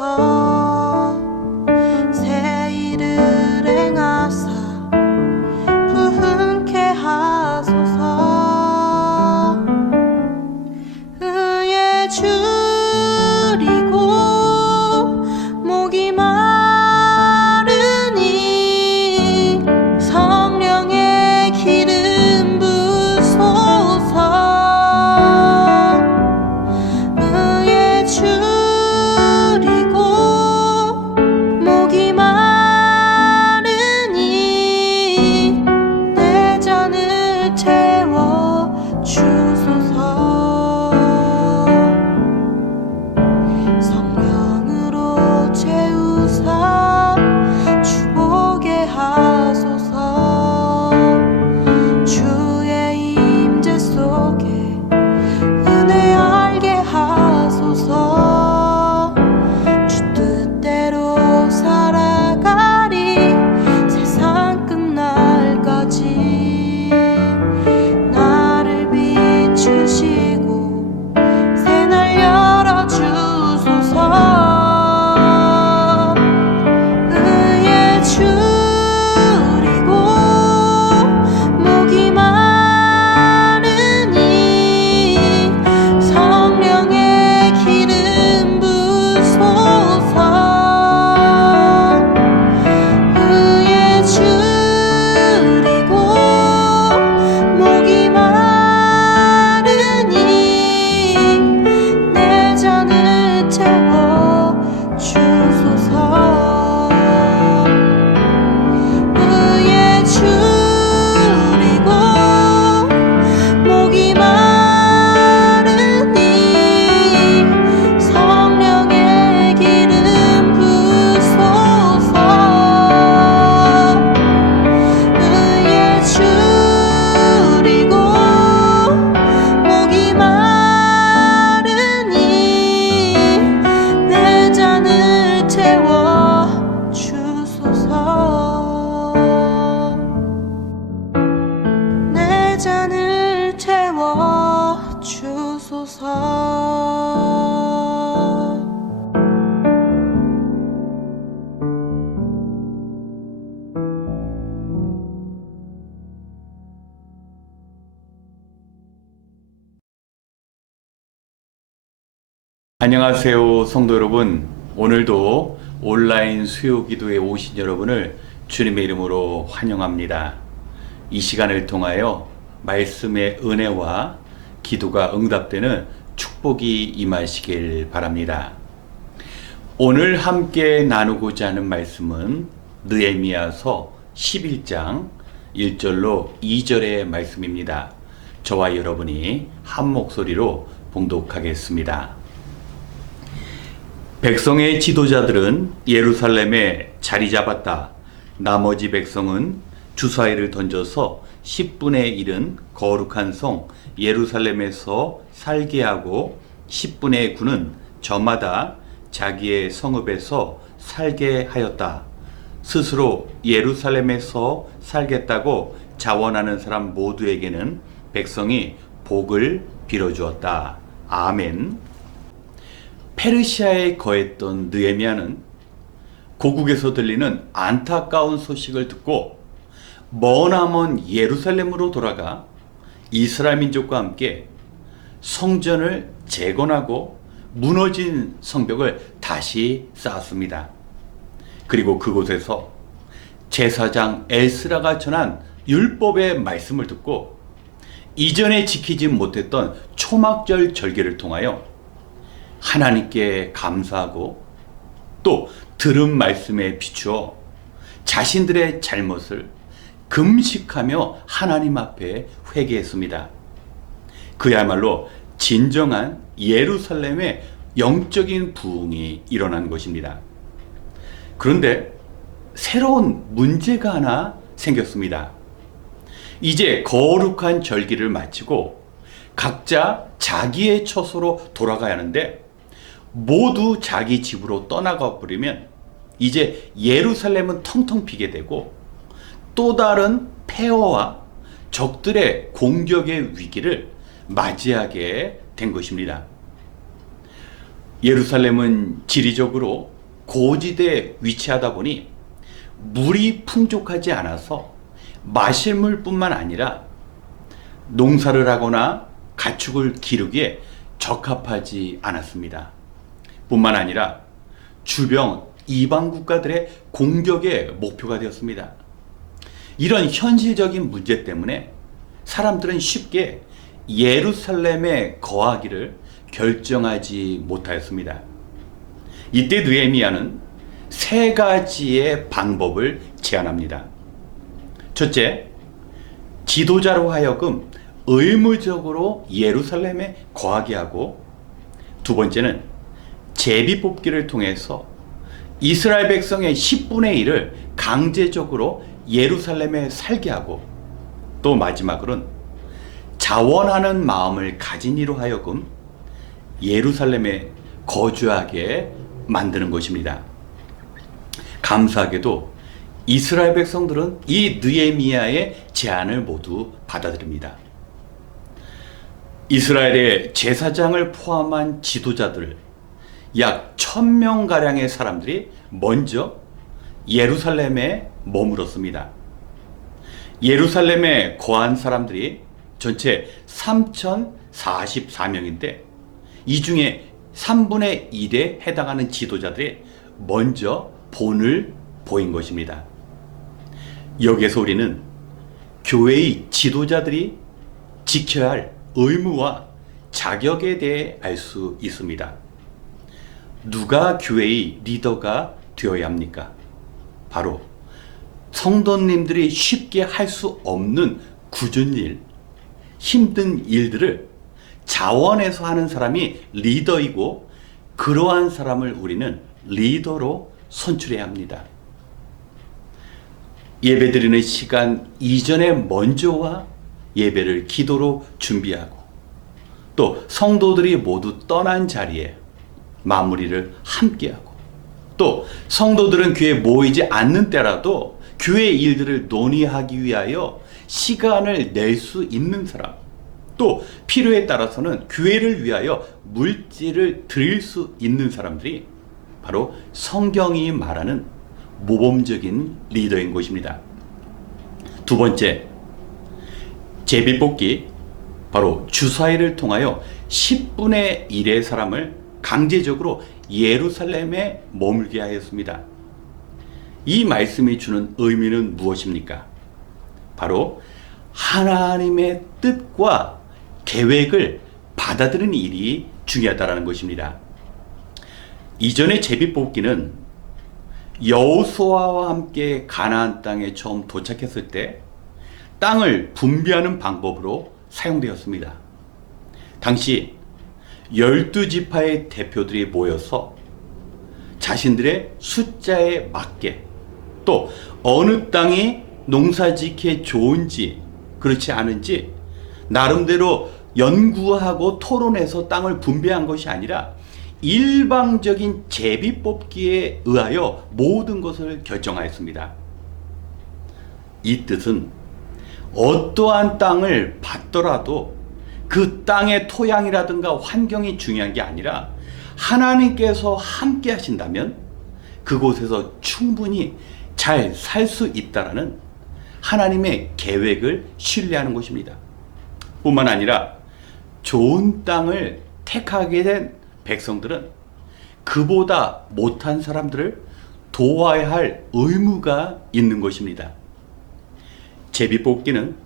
주소서. 새 일을 행하사 부흥케 하소서. 의에 줄이고 목이 마르니 성령의 기름 부소서. 의에 줄이고 목이 마르니 내 잔을 채워 주소서. 성령으로 채우사 주보게 하소서. 주의 임재 속에 은혜 알게 하소서. 주 뜻대로 살아가리 세상 끝날까지. 나를 비추시고 새날 열어주소서. 의에 줄이고 목이 마르니 성령의 기름 부소서. 의에 줄이고 목이 마르니 내 잔을 채워 주소서. 의에 줄이고 목이 마르니 성령의 기름 부소서. 의에 줄이고 목이 마르니 내 잔을 채워 주소서. 내 잔을 채워 주소서. 안녕하세요, 성도 여러분. 오늘도 온라인 수요 기도에 오신 여러분을 주님의 이름으로 환영합니다. 이 시간을 통하여 말씀의 은혜와 기도가 응답되는 축복이 임하시길 바랍니다. 오늘 함께 나누고자 하는 말씀은 느헤미야서 11장 1절로 2절의 말씀입니다. 저와 여러분이 한 목소리로 봉독하겠습니다. 백성의 지도자들은 예루살렘에 자리 잡았다. 나머지 백성은 주사위를 던져서 10분의 1은 거룩한 성 예루살렘에서 살게 하고 10분의 9는 저마다 자기의 성읍에서 살게 하였다. 스스로 예루살렘에서 살겠다고 자원하는 사람 모두에게는 백성이 복을 빌어주었다. 아멘. 페르시아에 거했던 느헤미야는 고국에서 들리는 안타까운 소식을 듣고 머나먼 예루살렘으로 돌아가 이스라엘 민족과 함께 성전을 재건하고 무너진 성벽을 다시 쌓았습니다. 그리고 그곳에서 제사장 에스라가 전한 율법의 말씀을 듣고 이전에 지키지 못했던 초막절 절기를 통하여 하나님께 감사하고 또 들은 말씀에 비추어 자신들의 잘못을 금식하며 하나님 앞에 회개했습니다. 그야말로 진정한 예루살렘의 영적인 부흥이 일어난 것입니다. 그런데 새로운 문제가 하나 생겼습니다. 이제 거룩한 절기를 마치고 각자 자기의 처소로 돌아가야 하는데 모두 자기 집으로 떠나가 버리면 이제 예루살렘은 텅텅 비게 되고 또 다른 폐허와 적들의 공격의 위기를 맞이하게 된 것입니다. 예루살렘은 지리적으로 고지대에 위치하다 보니 물이 풍족하지 않아서 마실 물뿐만 아니라 농사를 하거나 가축을 기르기에 적합하지 않았습니다. 뿐만 아니라 주변 이방 국가들의 공격의 목표가 되었습니다. 이런 현실적인 문제 때문에 사람들은 쉽게 예루살렘에 거하기를 결정하지 못하였습니다. 이때 느헤미야는 세 가지의 방법을 제안합니다. 첫째, 지도자로 하여금 의무적으로 예루살렘에 거하게 하고, 두 번째는 제비 뽑기를 통해서 이스라엘 백성의 10분의 1을 강제적으로 예루살렘에 살게 하고, 또 마지막으로는 자원하는 마음을 가진 이로 하여금 예루살렘에 거주하게 만드는 것입니다. 감사하게도 이스라엘 백성들은 이 느헤미야의 제안을 모두 받아들입니다. 이스라엘의 제사장을 포함한 지도자들 약 1000명가량의 사람들이 먼저 예루살렘에 머물었습니다. 예루살렘에 거한 사람들이 전체 3044명인데 이 중에 3분의 1에 해당하는 지도자들이 먼저 본을 보인 것입니다. 여기에서 우리는 교회의 지도자들이 지켜야 할 의무와 자격에 대해 알 수 있습니다. 누가 교회의 리더가 되어야 합니까? 바로 성도님들이 쉽게 할 수 없는 굳은 일, 힘든 일들을 자원해서 하는 사람이 리더이고, 그러한 사람을 우리는 리더로 선출해야 합니다. 예배드리는 시간 이전에 먼저 와 예배를 기도로 준비하고, 또 성도들이 모두 떠난 자리에 마무리를 함께하고, 또 성도들은 교회에 모이지 않는 때라도 교회 일들을 논의하기 위하여 시간을 낼 수 있는 사람, 또 필요에 따라서는 교회를 위하여 물질을 드릴 수 있는 사람들이 바로 성경이 말하는 모범적인 리더인 것입니다. 두 번째, 제비뽑기, 바로 주사위를 통하여 10분의 1의 사람을 강제적으로 예루살렘에 머물게 하였습니다. 이 말씀이 주는 의미는 무엇입니까? 바로 하나님의 뜻과 계획을 받아들이는 일이 중요하다는 것입니다. 이전의 제비뽑기는 여호수아와 함께 가나안 땅에 처음 도착했을 때 땅을 분배하는 방법으로 사용되었습니다. 당시 12지파의 대표들이 모여서 자신들의 숫자에 맞게, 또 어느 땅이 농사짓기에 좋은지 그렇지 않은지 나름대로 연구하고 토론해서 땅을 분배한 것이 아니라 일방적인 제비뽑기에 의하여 모든 것을 결정하였습니다. 이 뜻은 어떠한 땅을 받더라도 그 땅의 토양이라든가 환경이 중요한 게 아니라 하나님께서 함께 하신다면 그곳에서 충분히 잘 살 수 있다라는 하나님의 계획을 신뢰하는 것입니다. 뿐만 아니라 좋은 땅을 택하게 된 백성들은 그보다 못한 사람들을 도와야 할 의무가 있는 것입니다. 제비뽑기는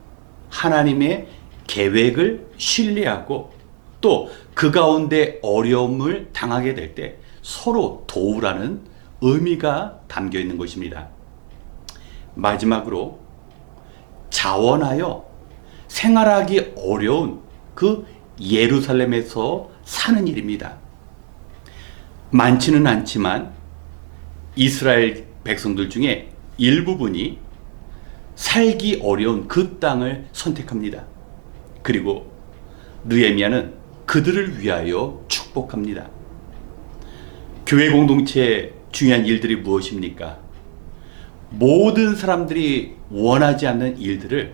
하나님의 계획을 신뢰하고, 또 그 가운데 어려움을 당하게 될 때 서로 도우라는 의미가 담겨 있는 것입니다. 마지막으로 자원하여 생활하기 어려운 그 예루살렘에서 사는 일입니다. 많지는 않지만 이스라엘 백성들 중에 일부분이 살기 어려운 그 땅을 선택합니다. 그리고 느헤미야는 그들을 위하여 축복합니다. 교회 공동체의 중요한 일들이 무엇입니까? 모든 사람들이 원하지 않는 일들을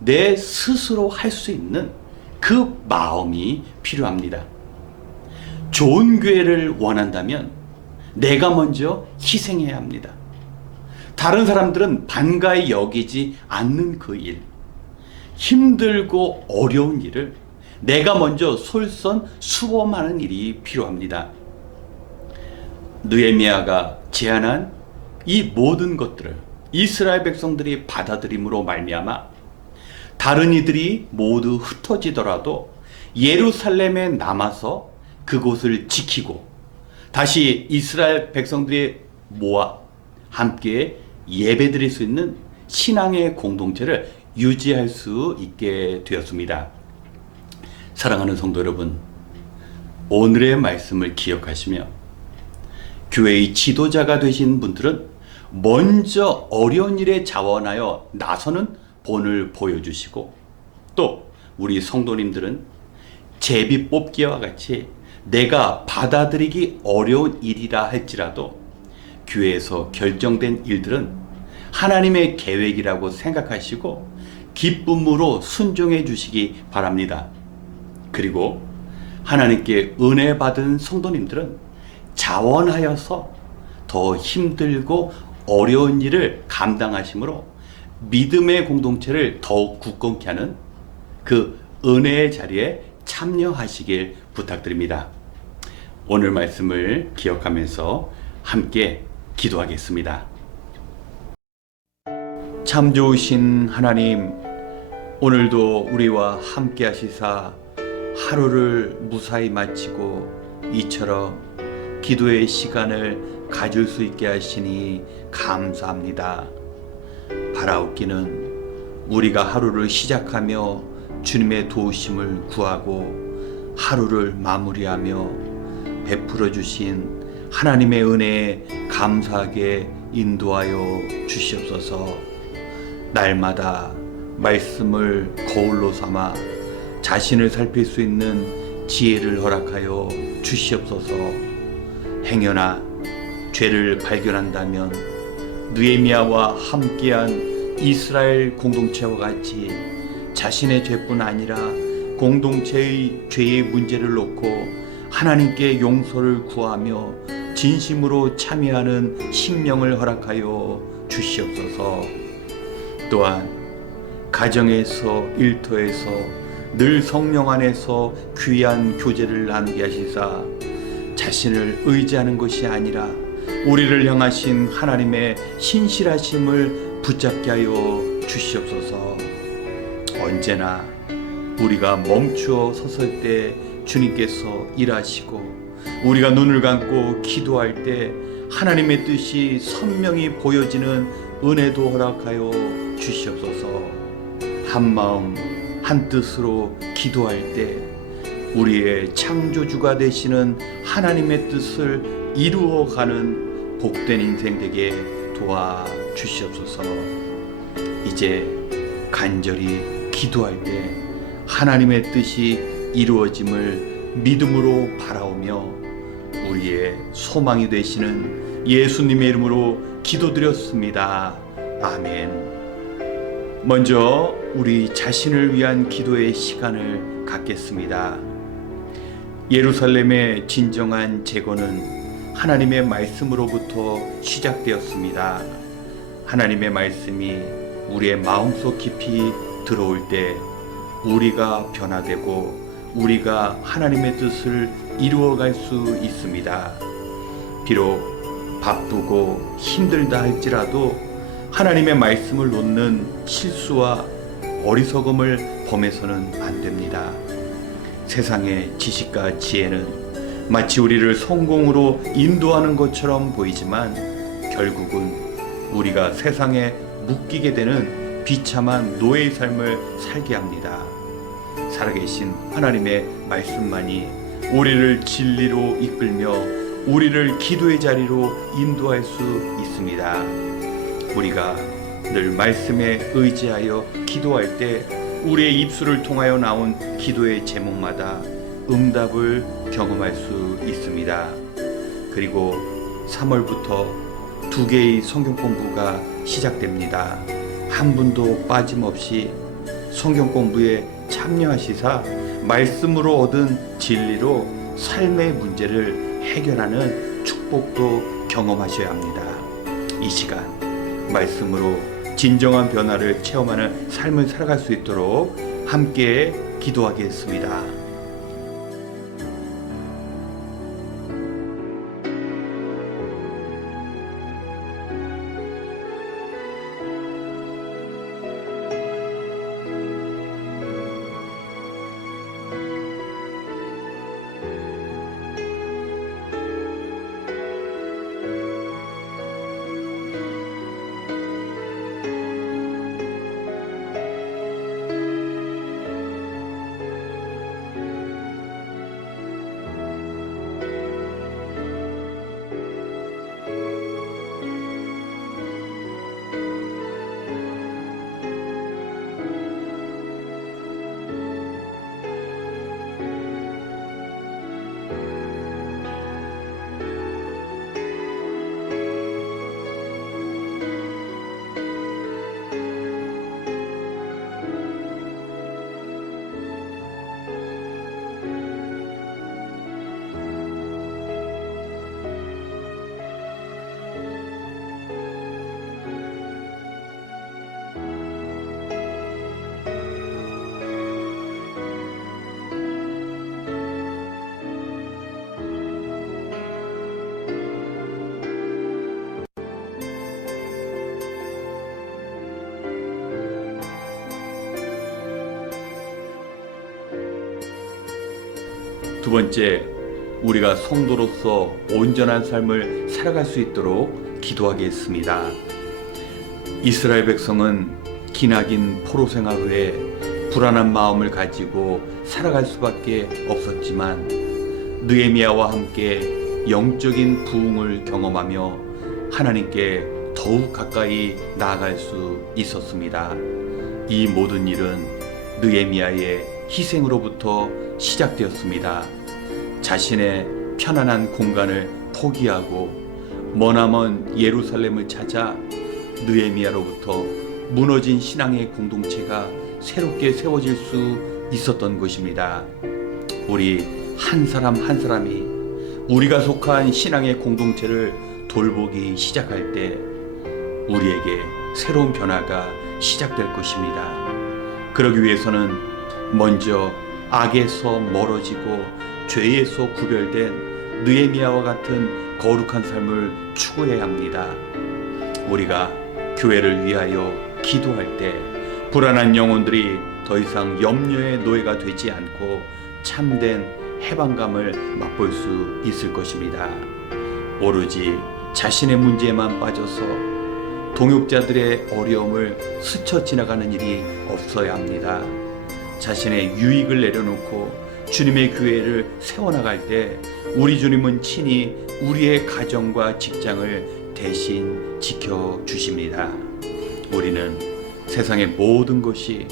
내 스스로 할 수 있는 그 마음이 필요합니다. 좋은 교회를 원한다면 내가 먼저 희생해야 합니다. 다른 사람들은 반가이 여기지 않는 그 일, 힘들고 어려운 일을 내가 먼저 솔선수범하는 일이 필요합니다. 느헤미야가 제안한 이 모든 것들을 이스라엘 백성들이 받아들임으로 말미암아 다른 이들이 모두 흩어지더라도 예루살렘에 남아서 그곳을 지키고 다시 이스라엘 백성들이 모아 함께 예배드릴 수 있는 신앙의 공동체를 유지할 수 있게 되었습니다. 사랑하는 성도 여러분, 오늘의 말씀을 기억하시며 교회의 지도자가 되신 분들은 먼저 어려운 일에 자원하여 나서는 본을 보여주시고, 또 우리 성도님들은 제비 뽑기와 같이 내가 받아들이기 어려운 일이라 할지라도 교회에서 결정된 일들은 하나님의 계획이라고 생각하시고 기쁨으로 순종해 주시기 바랍니다. 그리고 하나님께 은혜 받은 성도님들은 자원하여서 더 힘들고 어려운 일을 감당하심으로 믿음의 공동체를 더욱 굳건케 하는 그 은혜의 자리에 참여하시길 부탁드립니다. 오늘 말씀을 기억하면서 함께 기도하겠습니다. 참 좋으신 하나님, 오늘도 우리와 함께 하시사 하루를 무사히 마치고 이처럼 기도의 시간을 가질 수 있게 하시니 감사합니다. 바라옵기는 우리가 하루를 시작하며 주님의 도우심을 구하고 하루를 마무리하며 베풀어 주신 하나님의 은혜에 감사하게 인도하여 주시옵소서. 날마다 말씀을 거울로 삼아 자신을 살필 수 있는 지혜를 허락하여 주시옵소서. 행여나 죄를 발견한다면 느헤미야와 함께한 이스라엘 공동체와 같이 자신의 죄뿐 아니라 공동체의 죄의 문제를 놓고 하나님께 용서를 구하며 진심으로 참여하는 심령을 허락하여 주시옵소서. 또한 가정에서 일터에서 늘 성령 안에서 귀한 교제를 나누게 하시사 자신을 의지하는 것이 아니라 우리를 향하신 하나님의 신실하심을 붙잡게 하여 주시옵소서. 언제나 우리가 멈추어 섰을 때 주님께서 일하시고 우리가 눈을 감고 기도할 때 하나님의 뜻이 선명히 보여지는 은혜도 허락하여 주시옵소서. 한 마음 한 뜻으로 기도할 때 우리의 창조주가 되시는 하나님의 뜻을 이루어가는 복된 인생 되게 도와주시옵소서. 이제 간절히 기도할 때 하나님의 뜻이 이루어짐을 믿음으로 바라오며 우리의 소망이 되시는 예수님의 이름으로 기도드렸습니다. 아멘. 먼저 우리 자신을 위한 기도의 시간을 갖겠습니다. 예루살렘의 진정한 재건은 하나님의 말씀으로부터 시작되었습니다. 하나님의 말씀이 우리의 마음속 깊이 들어올 때 우리가 변화되고 우리가 하나님의 뜻을 이루어갈 수 있습니다. 비록 바쁘고 힘들다 할지라도 하나님의 말씀을 놓는 실수와 어리석음을 범해서는 안 됩니다. 세상의 지식과 지혜는 마치 우리를 성공으로 인도하는 것처럼 보이지만 결국은 우리가 세상에 묶이게 되는 비참한 노예의 삶을 살게 합니다. 살아계신 하나님의 말씀만이 우리를 진리로 이끌며 우리를 기도의 자리로 인도할 수 있습니다. 우리가 늘 말씀에 의지하여 기도할 때 우리의 입술을 통하여 나온 기도의 제목마다 응답을 경험할 수 있습니다. 그리고 3월부터 2개의 성경 공부가 시작됩니다. 한 분도 빠짐없이 성경 공부에 참여하시사 말씀으로 얻은 진리로 삶의 문제를 해결하는 축복도 경험하셔야 합니다. 이 시간 말씀으로 진정한 변화를 체험하는 삶을 살아갈 수 있도록 함께 기도하겠습니다. 두 번째, 우리가 성도로서 온전한 삶을 살아갈 수 있도록 기도하겠습니다. 이스라엘 백성은 기나긴 포로 생활 후에 불안한 마음을 가지고 살아갈 수밖에 없었지만 느헤미야와 함께 영적인 부흥을 경험하며 하나님께 더욱 가까이 나아갈 수 있었습니다. 이 모든 일은 느헤미야의 희생으로부터 시작되었습니다. 자신의 편안한 공간을 포기하고 머나먼 예루살렘을 찾아 느헤미야로부터 무너진 신앙의 공동체가 새롭게 세워질 수 있었던 것입니다. 우리 한 사람 한 사람이 우리가 속한 신앙의 공동체를 돌보기 시작할 때 우리에게 새로운 변화가 시작될 것입니다. 그러기 위해서는 먼저 악에서 멀어지고 죄에서 구별된 느헤미야와 같은 거룩한 삶을 추구해야 합니다. 우리가 교회를 위하여 기도할 때 불안한 영혼들이 더 이상 염려의 노예가 되지 않고 참된 해방감을 맛볼 수 있을 것입니다. 오로지 자신의 문제에만 빠져서 동역자들의 어려움을 스쳐 지나가는 일이 없어야 합니다. 자신의 유익을 내려놓고 주님의 교회를 세워나갈 때 우리 주님은 친히 우리의 가정과 직장을 대신 지켜주십니다. 우리는 세상의 모든 것이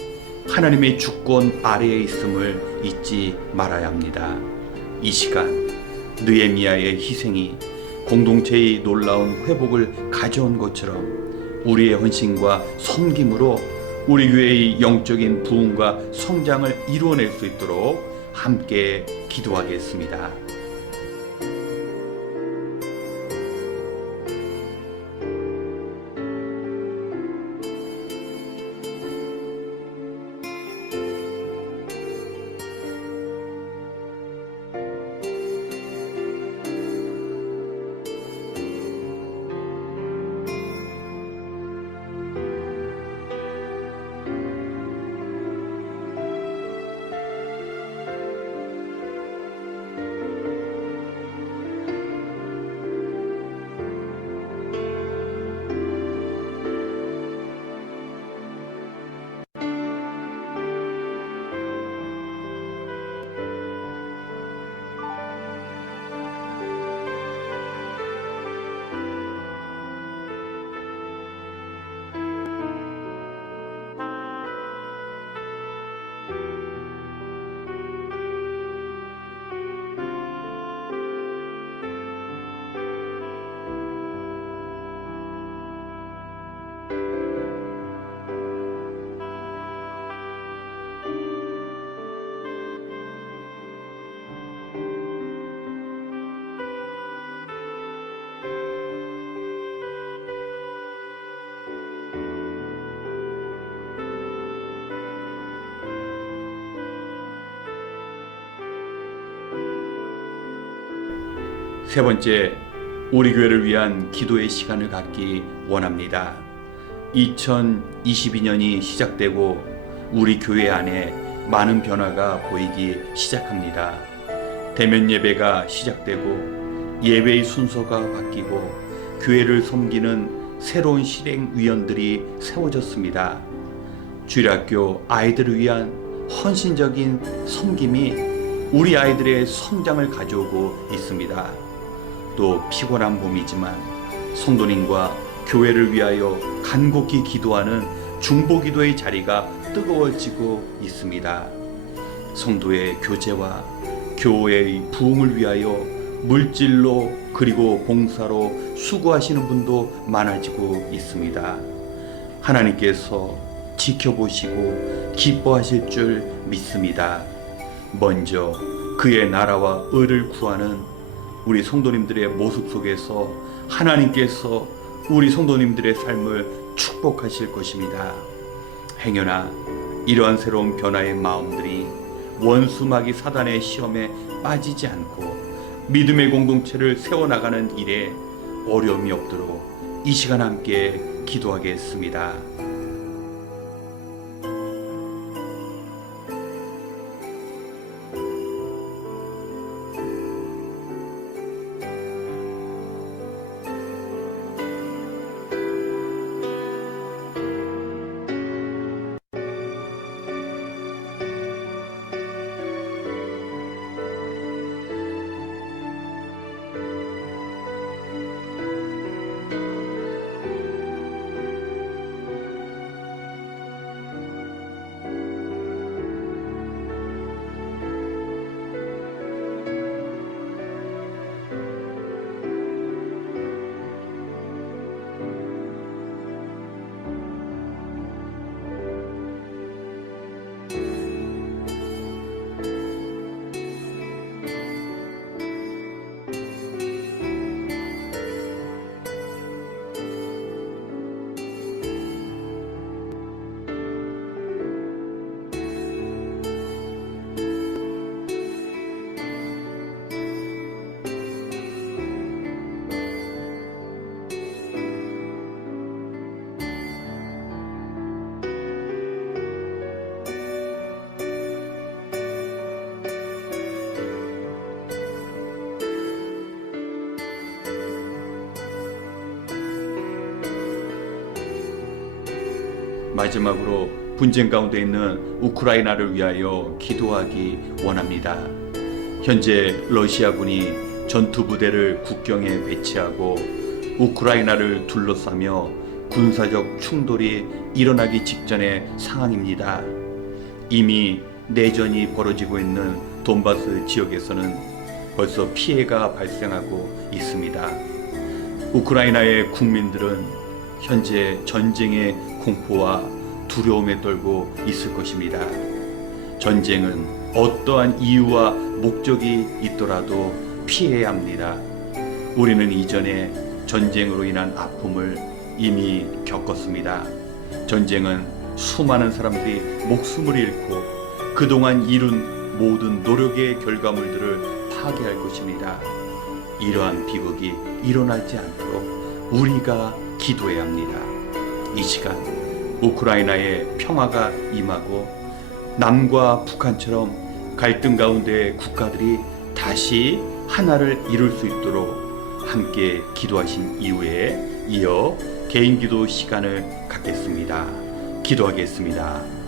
하나님의 주권 아래에 있음을 잊지 말아야 합니다. 이 시간 느헤미야의 희생이 공동체의 놀라운 회복을 가져온 것처럼 우리의 헌신과 섬김으로 우리 교회의 영적인 부흥과 성장을 이루어낼 수 있도록 함께 기도하겠습니다. 세 번째, 우리 교회를 위한 기도의 시간을 갖기 원합니다. 2022년이 시작되고 우리 교회 안에 많은 변화가 보이기 시작합니다. 대면 예배가 시작되고 예배의 순서가 바뀌고 교회를 섬기는 새로운 실행위원들이 세워졌습니다. 주일학교 아이들을 위한 헌신적인 섬김이 우리 아이들의 성장을 가져오고 있습니다. 또 피곤한 봄이지만 성도님과 교회를 위하여 간곡히 기도하는 중보기도의 자리가 뜨거워지고 있습니다. 성도의 교제와 교회의 부흥을 위하여 물질로 그리고 봉사로 수고하시는 분도 많아지고 있습니다. 하나님께서 지켜보시고 기뻐하실 줄 믿습니다. 먼저 그의 나라와 의를 구하는 우리 성도님들의 모습 속에서 하나님께서 우리 성도님들의 삶을 축복하실 것입니다. 행여나 이러한 새로운 변화의 마음들이 원수마귀 사단의 시험에 빠지지 않고 믿음의 공동체를 세워나가는 일에 어려움이 없도록 이 시간 함께 기도하겠습니다. 마지막으로 분쟁 가운데 있는 우크라이나를 위하여 기도하기 원합니다. 현재 러시아군이 전투부대를 국경에 배치하고 우크라이나를 둘러싸며 군사적 충돌이 일어나기 직전의 상황입니다. 이미 내전이 벌어지고 있는 돈바스 지역에서는 벌써 피해가 발생하고 있습니다. 우크라이나의 국민들은 현재 전쟁의 공포와 두려움에 떨고 있을 것입니다. 전쟁은 어떠한 이유와 목적이 있더라도 피해야 합니다. 우리는 이전에 전쟁으로 인한 아픔을 이미 겪었습니다. 전쟁은 수많은 사람들이 목숨을 잃고 그동안 이룬 모든 노력의 결과물들을 파괴할 것입니다. 이러한 비극이 일어나지 않도록 우리가 기도해야 합니다. 이 시간 우크라이나에 평화가 임하고 남과 북한처럼 갈등 가운데 국가들이 다시 하나를 이룰 수 있도록 함께 기도하신 이후에 이어 개인 기도 시간을 갖겠습니다. 기도하겠습니다.